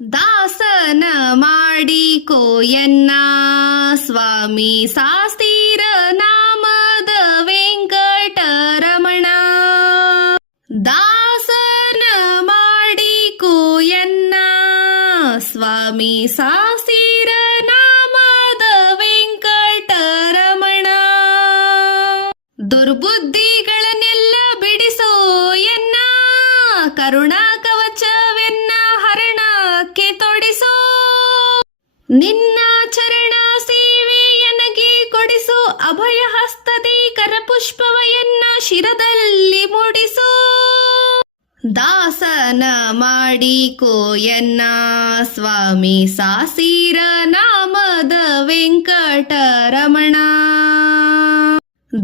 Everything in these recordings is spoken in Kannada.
ದಾಸನ ಮಾಡಿಕೋಯನ್ನ ಸ್ವಾಮಿ ಶಾಸ್ತೀರ ನಾಮದ ವೆಂಕಟರಮಣ. ದಾಸನ ಮಾಡಿಕೋಯನ್ನ ಸ್ವಾಮಿ ಶಾಸ್ತೀರ ನಾಮದ ವೆಂಕಟರಮಣ. ದುರ್ಬುದ್ಧಿಗಳನ್ನೆಲ್ಲ ಬಿಡಿಸೋ ಎನ್ನ ಕರುಣಾ ಕವಚವೆನ್ನ ಹರಣಕ್ಕೆ ತೊಡಿಸೋ. ನಿನ್ನ ಚರಣ ಸೇವೆ ನನಗೆ ಕೊಡಿಸು, ಅಭಯ ಹಸ್ತದಿ ಕರಪುಷ್ಪವ ಎನ್ನ ಶಿರದಲ್ಲಿ ಮೂಡಿಸು. ದಾಸನ ಮಾಡಿಕೋಯನ್ನ ಸ್ವಾಮಿ ಶಾಸ್ತೀರ ನಾಮದ ವೆಂಕಟರಮಣ.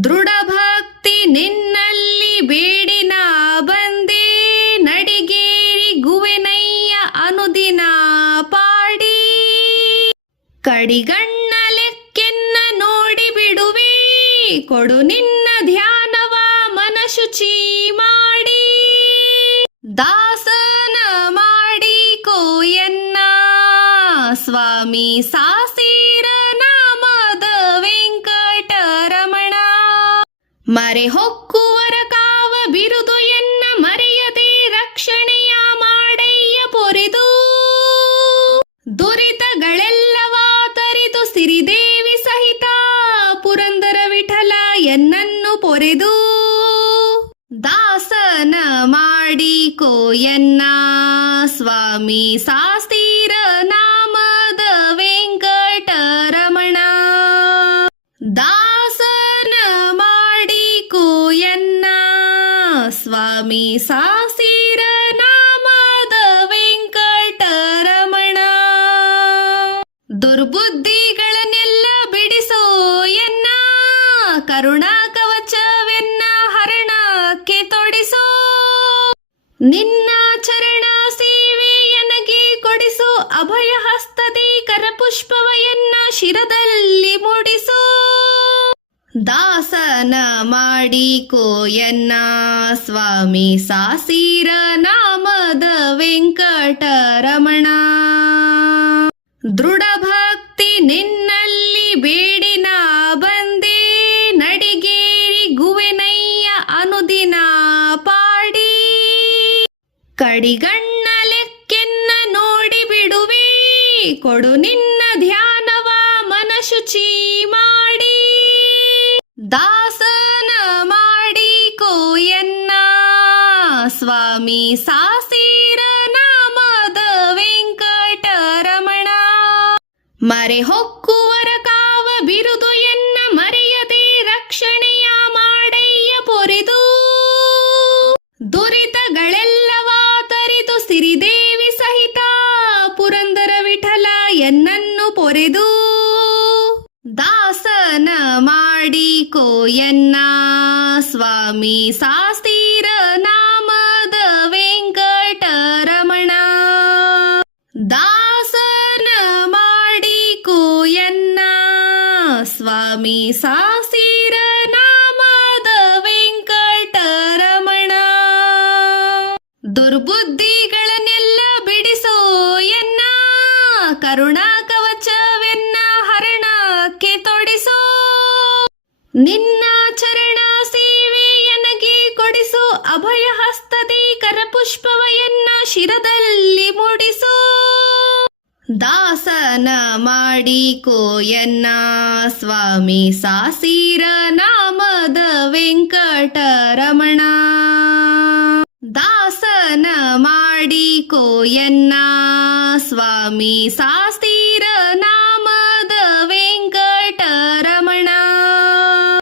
ದೃಢ ಭಕ್ತಿ ನಿನ್ನಲ್ಲಿ ಬೇಡಿನ ಬಂದೆ, ನಡಿಗೇರಿ ಗುವೆನಯ್ಯ ಅನುದಿನ ಪಾಡಿ. ಕಡಿಗಣ್ಣ ಲೆಕ್ಕೆನ್ನ ನೋಡಿ ಬಿಡುವೆ, ಕೊಡು ನಿನ್ನ ಧ್ಯಾನವ ಮನಶುಚಿ ಮಾಡಿ. ದಾಸನ ಮಾಡಿಕೋಯನ್ನ ಸ್ವಾಮಿ ಶಾಸ್ತೀರ ನಾಮದ ವೆಂಕಟರಮಣ. ಮರೆ ಹೊಕ್ಕುವರ ಕಾವ ಬಿರುದು ಎನ್ನ ಮರೆಯದೆ ರಕ್ಷಣೆಯ ಮಾಡಯ್ಯ ಪೊರೆದು. ದುರಿತಗಳೆಲ್ಲವ ತರಿದು ಸಿರಿದೇವಿ ಸಹಿತ ಪುರಂದರ ವಿಠಲ ಎನ್ನನ್ನು ಪೊರೆದು. ದಾಸನ ಮಾಡಿಕೋಯನ್ನ ಸ್ವಾಮಿ ಶಾಸ್ತೀರ ನಾಮದ ವೆಂಕಟರಮಣ. ದಾಸನ ಮಾಡಿಕೋಯನ್ನ ಸ್ವಾಮಿ ಶಾಸ್ತೀರ ನಾಮದ ವೆಂಕಟರಮಣ. ದುರ್ಬುದ್ಧಿಗಳನ್ನೆಲ್ಲ ಬಿಡಿಸೋ ಎನ್ನ ಕರುಣಾ ಕವಚವೆನ್ನ ಹರಣಕ್ಕೆ ತೊಡಿಸೋ. ನಿನ್ನ ಚರಣ ಸೇವೆ ನನಗೆ ಕೊಡಿಸು, ಅಭಯ ಹಸ್ತದಿ ಕರಪುಷ್ಪವ ಎನ್ನ ಶಿರದಲ್ಲಿ ಮೂಡಿಸು. ದಾಸನ ಮಾಡಿಕೋಯನ್ನ ಸ್ವಾಮಿ ಶಾಸ್ತೀರ ನಾಮದ ವೆಂಕಟರಮಣ. ದೃಢ ಭಕ್ತಿ ನಿನ್ನಲ್ಲಿ ಬೇಡಿನ ಬಂದೆ, ನಡಿಗೇರಿ ಗುವೆನಯ್ಯ ಅನುದಿನ ಪಾಡಿ. ಕಡಿಗಣ್ಣ ಲೆಕ್ಕೆನ್ನ ನೋಡಿ ಬಿಡುವೆ, ಕೊಡು ನಿನ್ನ ಧ್ಯಾನವ ಮನಶುಚಿ ಮಾಡಿ. ದಾಸನ ಮಾಡಿಕೋಯನ್ನ ಸ್ವಾಮಿ ಶಾಸ್ತೀರ ನಾಮದ ವೆಂಕಟರಮಣ. ಮರೆ ಹೊಕ್ಕುವರ ಕಾವ ಬಿರುದು ಎನ್ನ ಮರೆಯದೆ ರಕ್ಷಣೆಯ ಮಾಡಯ್ಯ ಪೊರೆದು. ದುರಿತಗಳೆಲ್ಲವ ತರಿದು ಸಿರಿದೇವಿ ಸಹಿತ ಪುರಂದರ ವಿಠಲ ಎನ್ನನ್ನು ಪೊರೆದು. ದಾಸನ ಮಾಡಿಕೋಯನ್ನ ಸ್ವಾಮಿ ಶಾಸ್ತೀರ ನಾಮದ ವೆಂಕಟರಮಣ. ದಾಸನ ಮಾಡಿಕೋಯನ್ನ ಸ್ವಾಮಿ ಶಾಸ್ತೀರ ನಾಮದ ವೆಂಕಟರಮಣ. ದುರ್ಬುದ್ಧಿಗಳನ್ನೆಲ್ಲ ಬಿಡಿಸೋ ಎನ್ನ ಕರುಣಾ ಕವಚವೆನ್ನ ಹರಣಕ್ಕೆ ತೊಡಿಸೋ. ನಿನ್ನ ಚರಣ ಸೇವೆ ನನಗೆ ಕೊಡಿಸು, ಅಭಯ ಹಸ್ತದಿ ಕರಪುಷ್ಪವ ಎನ್ನ ಶಿರದಲ್ಲಿ ಮೂಡಿಸು. ದಾಸನ ಮಾಡಿಕೋಯನ್ನ ಸ್ವಾಮಿ ಶಾಸ್ತೀರ ನಾಮದ ವೆಂಕಟರಮಣ. ದಾಸನ ಮಾಡಿಕೋಯನ್ನ ಸ್ವಾಮಿ ಶಾಸ್ತೀರ